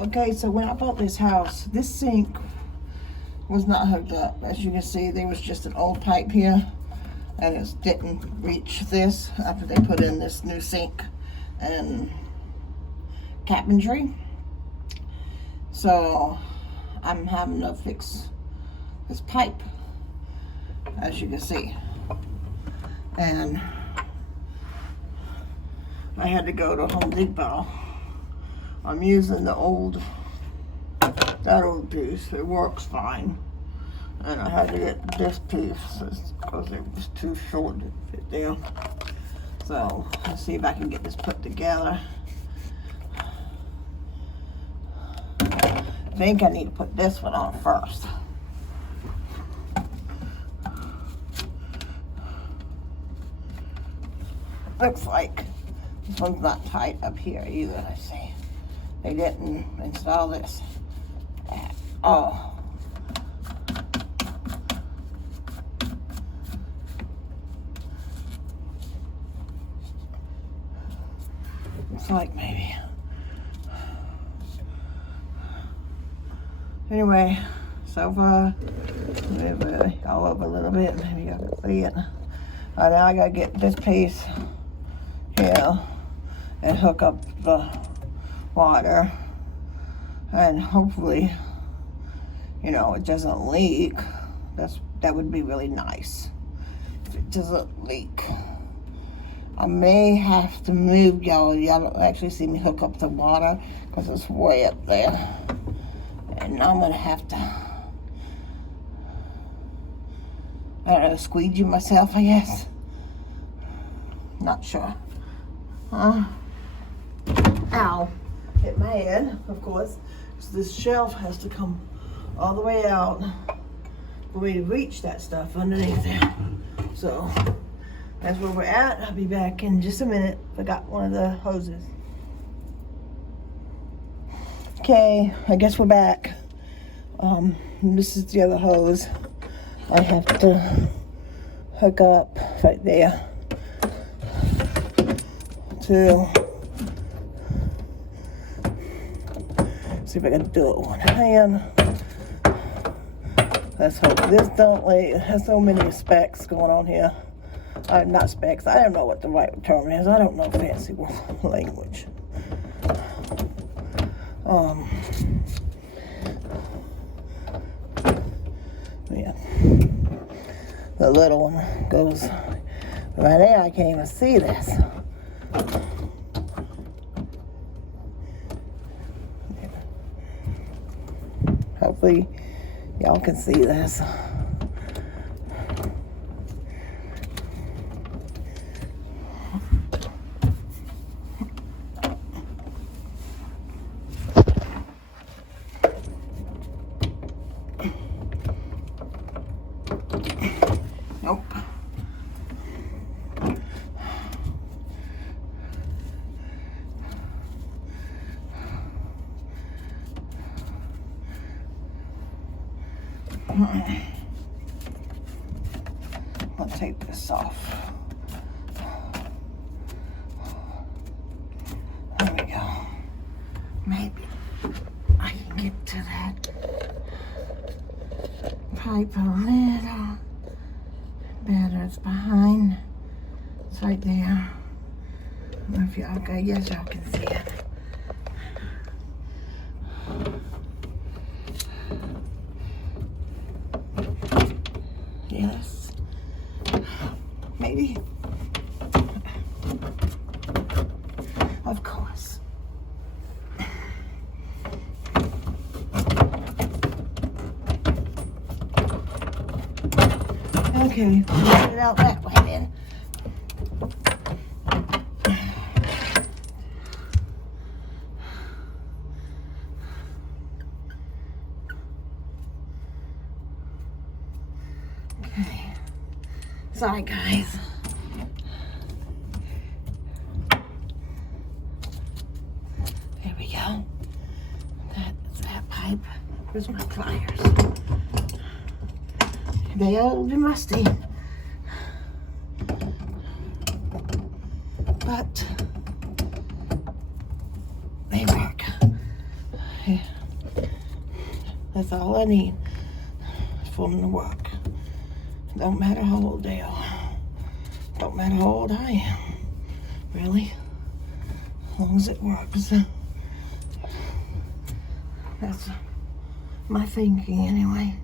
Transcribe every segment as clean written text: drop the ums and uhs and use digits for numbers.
Okay, so when I bought this house, this sink was not hooked up. As you can see, there was just an old pipe here, and it didn't reach this after they put in this new sink and cabinetry. So I'm having to fix this pipe, as you can see. And I had to go to Home Depot. I'm using that old piece. It works fine. And I had to get this piece because it was too short to fit there. So let's see if I can get this put together. I think I need to put this one on first. Looks like this one's not tight up here either. Let's see. They didn't install this at all. Looks like maybe. Anyway, so far, maybe go up a little bit. Maybe you can see it. Now I gotta get this piece here and hook up the water, and hopefully, you know, it doesn't leak. That would be really nice if it doesn't leak. I may have to move y'all. Y'all don't actually see me hook up the water because it's way up there, and I'm gonna have to, I don't know, squeegee myself, I guess. Not sure. Ow. Hit my head, of course. So this shelf has to come all the way out for me to reach that stuff underneath there. So that's where we're at. I'll be back in just a minute. Forgot one of the hoses. Okay, I guess we're back. This is the other hose. I have to hook up right there to see if I can do it with one hand. Let's hope this don't leak. It has so many specs going on here. Not specs. I don't know what the right term is. I don't know fancy language. Yeah. The little one goes right there. I can't even see this. Hopefully y'all can see this. Nope. I'll take this off. There we go. Maybe I can get to that pipe a little better. It's behind. It's right there. I don't know if y'all, okay, yes, y'all can see it. Yes. Maybe. Of course. Okay, get it out that way then. Okay. Sorry, guys. There we go. That's that pipe. Where's my pliers? They old and rusty. But they work. Yeah. That's all I need for them to work. Don't matter how old they are. Don't matter how old I am. Really. As long as it works. That's my thinking anyway.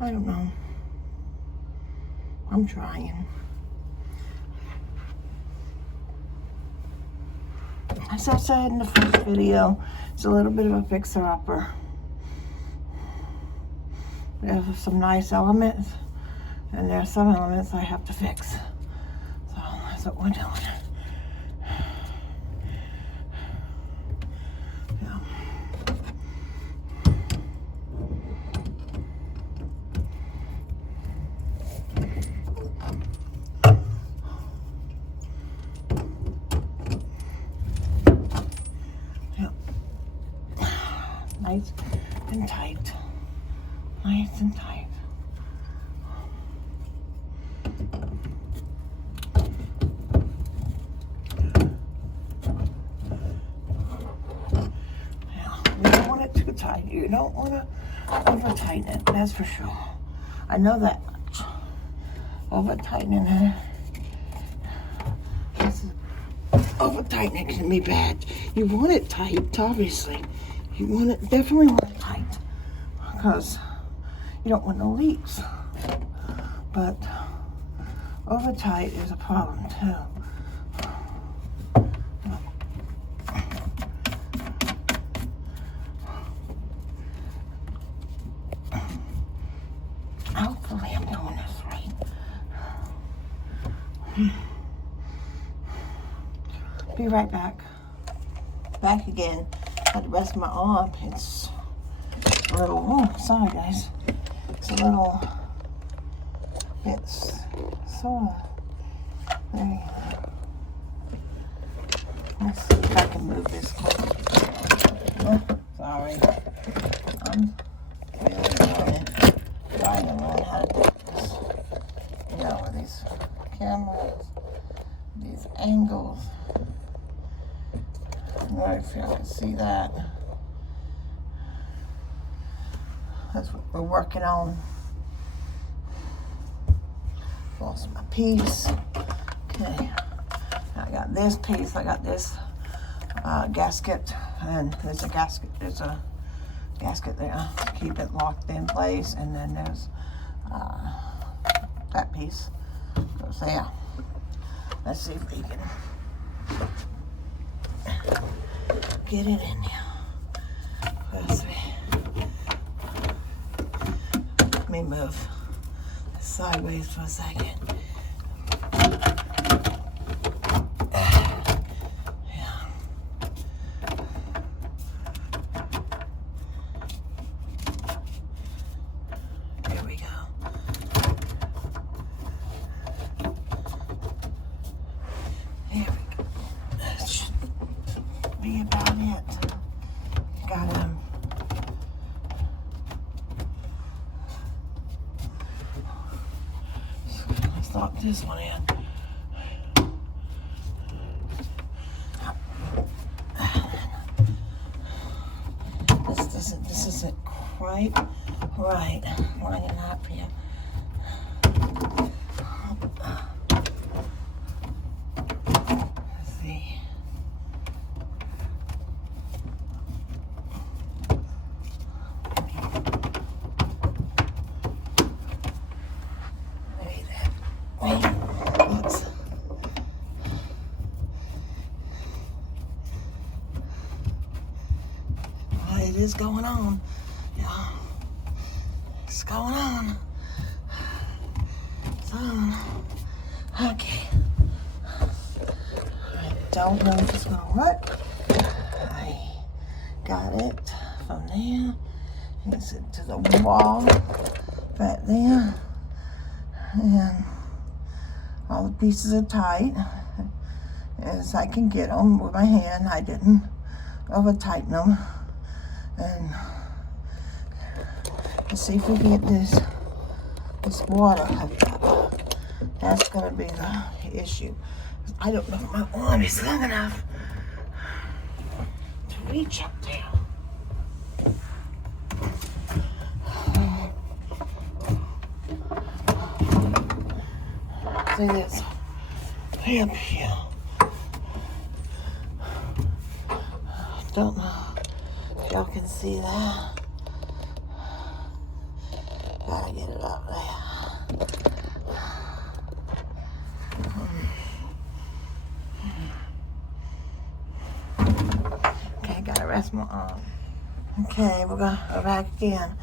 I don't know. I'm trying. As I said in the first video, it's a little bit of a fixer-upper. There's some nice elements, and there are some elements I have to fix. So that's what we're doing. Yeah. Nice and tight. Nice and tight. Yeah, you don't want it too tight. You don't want to over tighten it, that's for sure. I know that much. Over tightening it. Over tightening can be bad. You want it tight, obviously. You want it, definitely want it tight, because you don't want no leaks. But over tight is a problem too. Hopefully I'm doing this right. Be right back. Back again. Had to rest my arm. It's a little, oh, sorry guys. It's a little, it's sore. There you go. Let's see if I can move this close. Oh, sorry. I'm really trying to learn how to do this. You know, with these cameras, these angles. I don't know if you can see that. That's what we're working on. Lost my piece. Okay. I got this piece. I got this gasket, and there's a gasket there to keep it locked in place, and then there's that piece goes there. Let's see if we can get it in there. Let's see. Let me move this sideways for a second. Yeah. Here we go. Here we go. That should be about it. Got let's lock this one in. This isn't quite right. Lining up here. Let's see. Oops. It is going on. Yeah. It's going on. It's on. Okay. I don't know if it's gonna work. I got it from there. It's to the wall right there. And all the pieces are tight as I can get them with my hand. I didn't over tighten them. And let's see if we can get this water hooked up. That's gonna be the issue. I don't know if my arm is long enough reach up there. See this way up here. Don't know if y'all can see that. Gotta get it up there. Okay, gotta rest my arm. Okay, we're gonna go back again.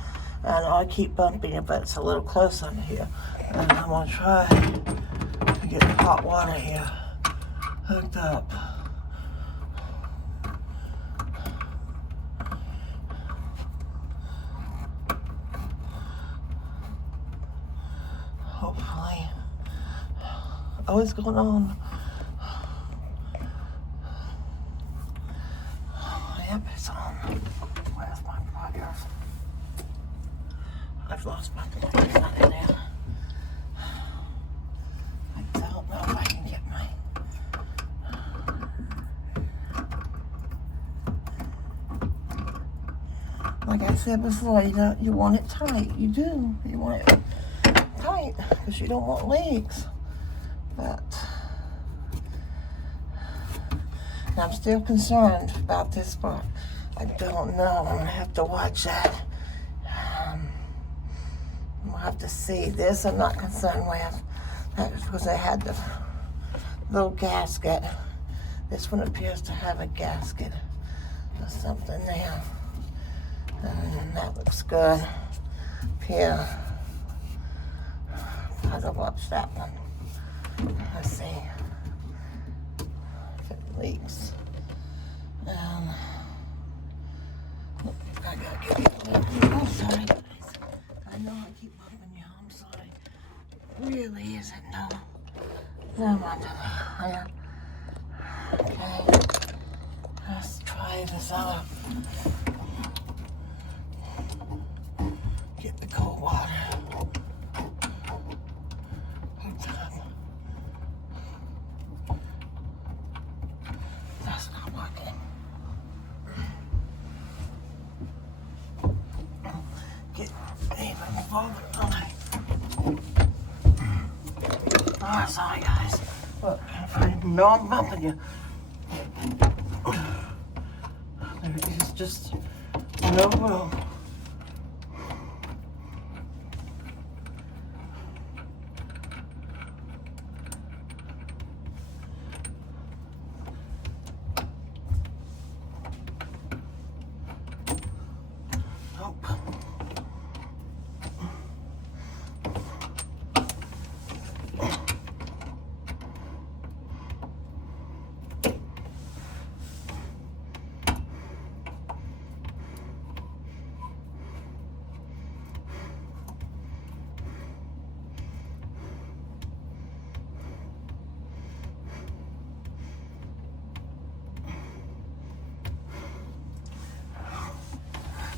I know I keep bumping it, but it's a little close under here. And I'm gonna try to get the hot water here hooked up. Hopefully. Oh, what's going on? Yep, it's on. Where's my pliers? I've lost my pliers out of there. I don't know if I can get my... Like I said before, you want it tight. You do. You want it tight because you don't want leaks. But and I'm still concerned about this part. I don't know. I'm gonna have to watch that. We'll have to see. This I'm not concerned with. That was because I had the little gasket. This one appears to have a gasket or something there. And that looks good. Here. How to watch that one. Let's see if it leaks. I gotta get it. Oh, sorry, guys. I know I keep bumping you. I'm sorry. It really isn't. No wonder. Yeah. Okay. Let's try this out. Get the cold water. That's not working. Get even farther. Oh, sorry, guys. Look, if I know I'm bumping you. There is just no room.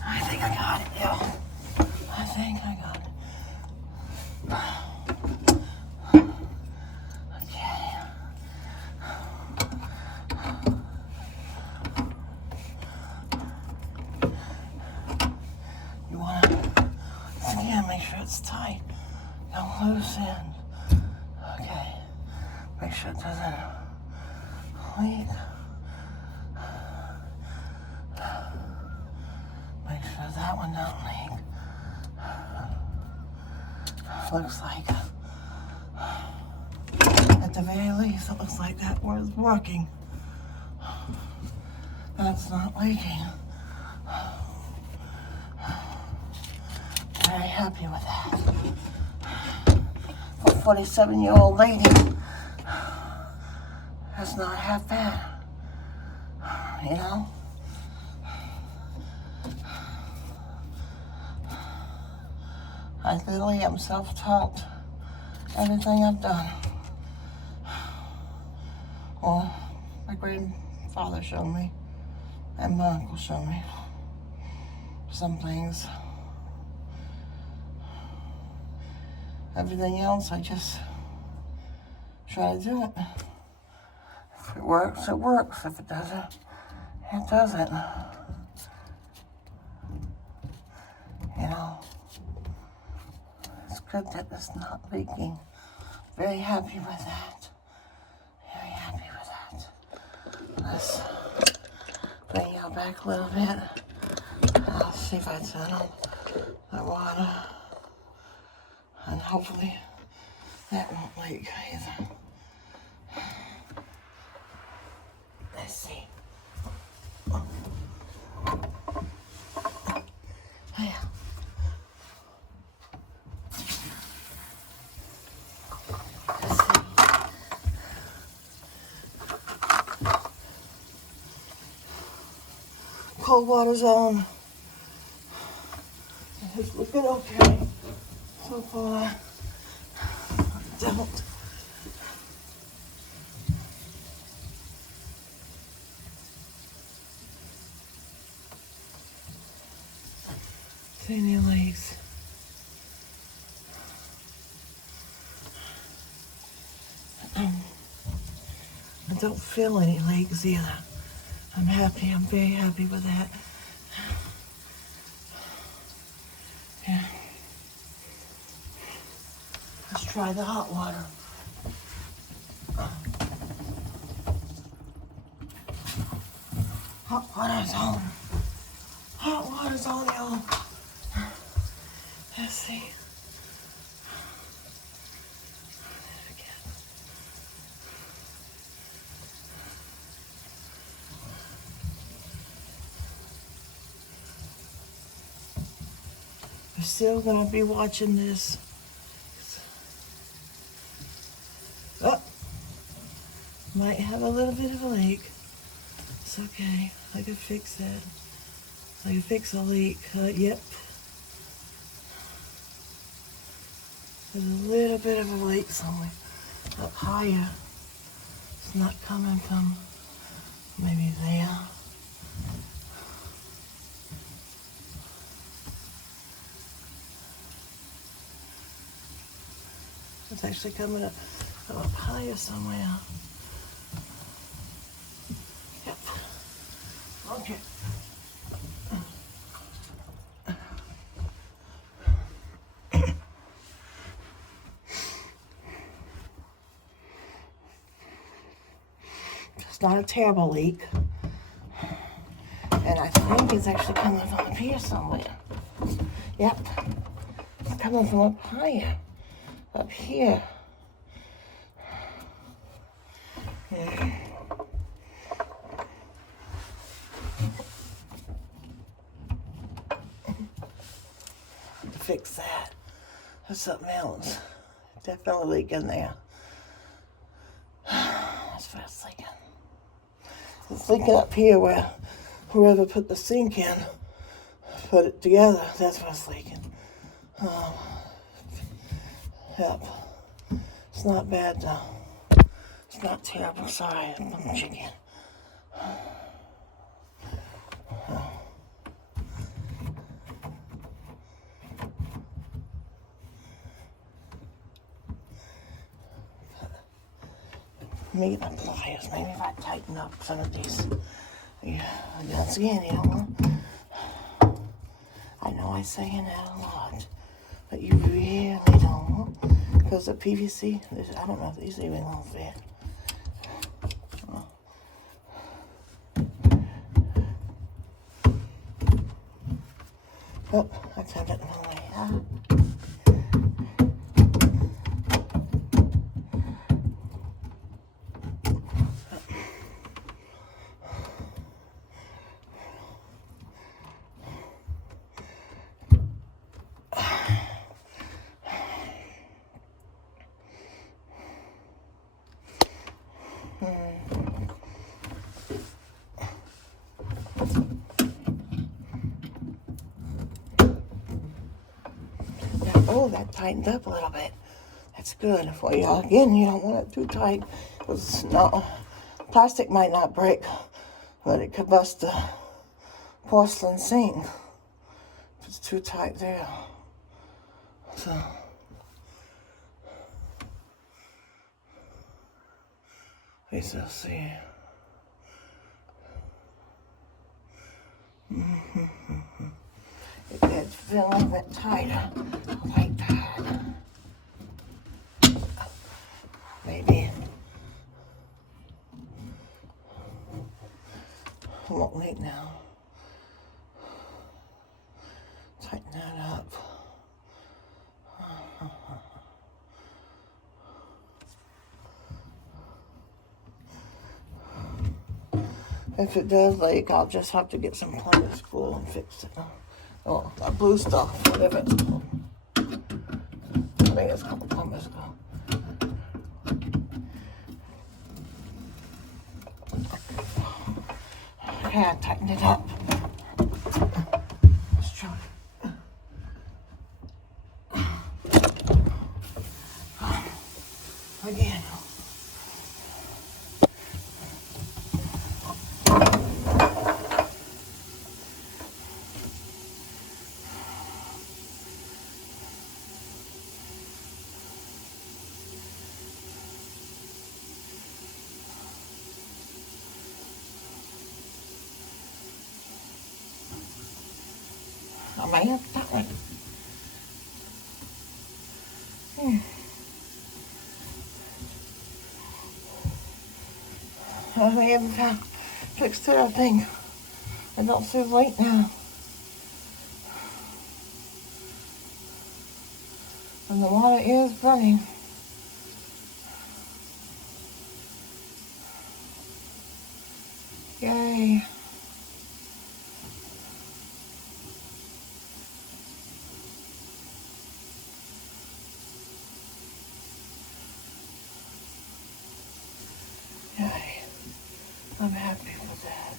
I think I got it, yeah. I think I got it. Okay. You want to, again, make sure it's tight. Don't loose end. Okay. Make sure it doesn't leak. Make sure that one don't leak. Looks like, at the very least, it looks like that was working. That's not leaking. Very happy with that. For a 47-year-old lady, that's not half bad. You know? I literally am self-taught. Everything I've done. Well, my grandfather showed me, and my uncle showed me some things. Everything else, I just try to do it. If it works, it works. If it doesn't, It doesn't. You know, it's good that it's not leaking. Very happy with that. Very happy with that. Let's bring y'all back a little bit. I'll see if I turn on the water. And hopefully that won't leak either. Let's see. Oh yeah. Let's see. Cold water's on. It's looking okay so far. Don't. See any leaks? I don't feel any leaks either. I'm happy. I'm very happy with that. Yeah. Let's try the hot water. Hot water's on. Hot water's on, y'all. Let's see. We're still gonna be watching this. Oh, might have a little bit of a leak. It's okay. I can fix that. I can fix a leak. Yep. There's a little bit of a leak somewhere up higher. It's not coming from maybe there. It's actually coming up higher somewhere. Yep. Okay. It's not a terrible leak. And I think it's actually coming from up here somewhere. Yep. It's coming from up higher. Up here. Yeah. To fix that. There's something else. Definitely leaking there. That's what it's leaking. It's leaking up here where whoever put the sink in put it together. That's what's leaking. Yep. It's not bad though. It's not terrible. Sorry, I'm chicken. Maybe my pliers. Maybe if I tighten up some of these. Yeah, once again, you know. I know I say that a lot, but you really don't. Because the PVC, I don't know if these even gonna fit. Oh, I turned it the wrong way. Oh, that tightened up a little bit. That's good for y'all. Again, you don't want it too tight. Because no, plastic might not break, but it could bust the porcelain sink if it's too tight there. So, we shall see. It's feeling a bit tighter like that. Maybe. I won't wait now. Tighten that up. If it does leak, I'll just have to get some plumber's spool and fix it. Oh, that blue stuff, whatever it's called. I think it's called plumber's spool. Okay, I tightened it up. Let's try. Again. I may have to tighten it. I may have fixed it, I think. I don't see the light now. And the water is running. Yay. Yay. I'm happy with that.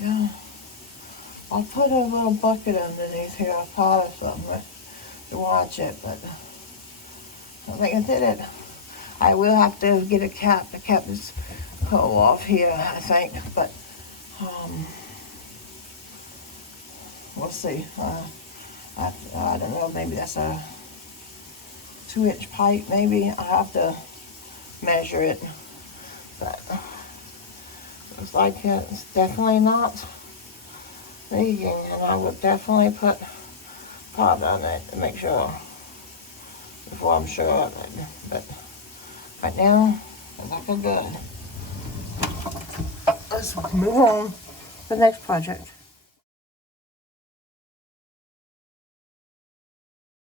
Yeah. I'll put a little bucket underneath here, a pot or something to watch it, but I think I did it. I will have to get a cap. The cap is pulled off here, I think, but we'll see. I don't know, maybe that's a 2-inch pipe, maybe. I have to measure it, but looks like it's definitely not leaking, and I would definitely put pot on it to make sure before I'm sure of it. But right now, it's looking good. Let's move on to the next project.